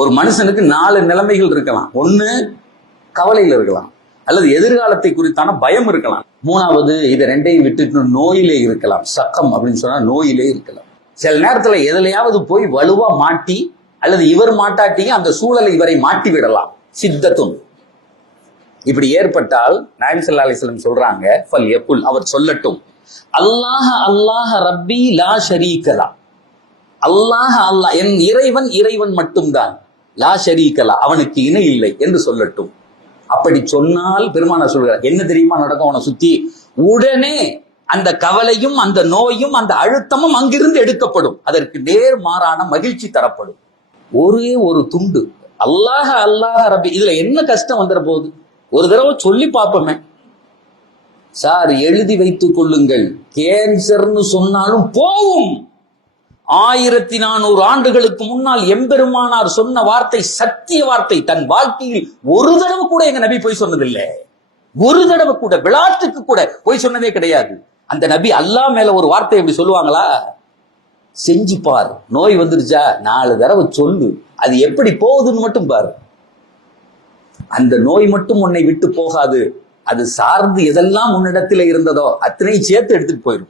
ஒரு மனுஷனுக்கு நாலு நிலைமைகள் இருக்கலாம். ஒண்ணு கவலையில் இருக்கலாம். அல்லது எதிர்காலத்தை குறித்தான பயம் இருக்கலாம். மூணாவது இதை ரெண்டையும் விட்டுட்டு நோயிலே இருக்கலாம். சக்கம் அப்படின்னு சொன்னா நோயிலே இருக்கலாம். சில நேரத்துல எதுலையாவது போய் வலுவா மாட்டி அல்லது இவர் மாட்டாட்டியும் அந்த சூழலை இவரை மாட்டி விடலாம். சித்தத்தும் இப்படி ஏற்பட்டால் நாயம் சல்லா அலிஸ்லம் சொல்றாங்க ஃபல் அவர் சொல்லட்டும். அல்லாஹ் அல்லாஹ் ரப்பி லா ஷரீகலா அல்லாஹ் அல்லாஹ் என் இறைவன் இறைவன் மட்டும்தான். லா ஷரீக்கலா அவனுக்கு இணை இல்லை என்று சொல்லட்டும். அப்படி சொன்னால் பெருமானா சொல்கிறார் என்ன தெரியுமா நடக்கும்? அவனை சுத்தி உடனே அந்த கவலையும் அந்த நோயும் அந்த அழுத்தமும் அங்கிருந்து எடுக்கப்படும். அதற்கு நேர்மாறான மகிழ்ச்சி தரப்படும். ஒரே ஒரு துண்டு அல்லாஹ அல்லாஹ ரபி இதுல என்ன கஷ்டம் வந்துட போகுது? ஒரு தடவை சொல்லி பார்ப்போமே. சார் எழுதி வைத்துக் கொள்ளுங்கள். கேன்சர்னு சொன்னாலும் போகும். ஆயிரத்தி நானூறு ஆண்டுகளுக்கு முன்னால் எம்பெருமானார் சொன்ன வார்த்தை சத்திய வார்த்தை. தன் வாழ்க்கையில் ஒரு தடவை கூட எங்க நபி போய் சொன்னதில்லை. ஒரு தடவை கூட விளாட்டுக்கு கூட போய் சொன்னதே கிடையாது. அந்த நபி அல்லா மேல ஒரு வார்த்தை எப்படி சொல்லுவாங்களா? செஞ்சு பார். நோய் வந்துருச்சா? நாலு தடவை சொல்லு. அது எப்படி போகுதுன்னு மட்டும் பாரு. அந்த நோய் மட்டும் உன்னை விட்டு போகாது. அது சார்ந்து எதெல்லாம் உன்னிடத்துல இருந்ததோ அத்தனை சேர்த்து எடுத்துட்டு போயிடும்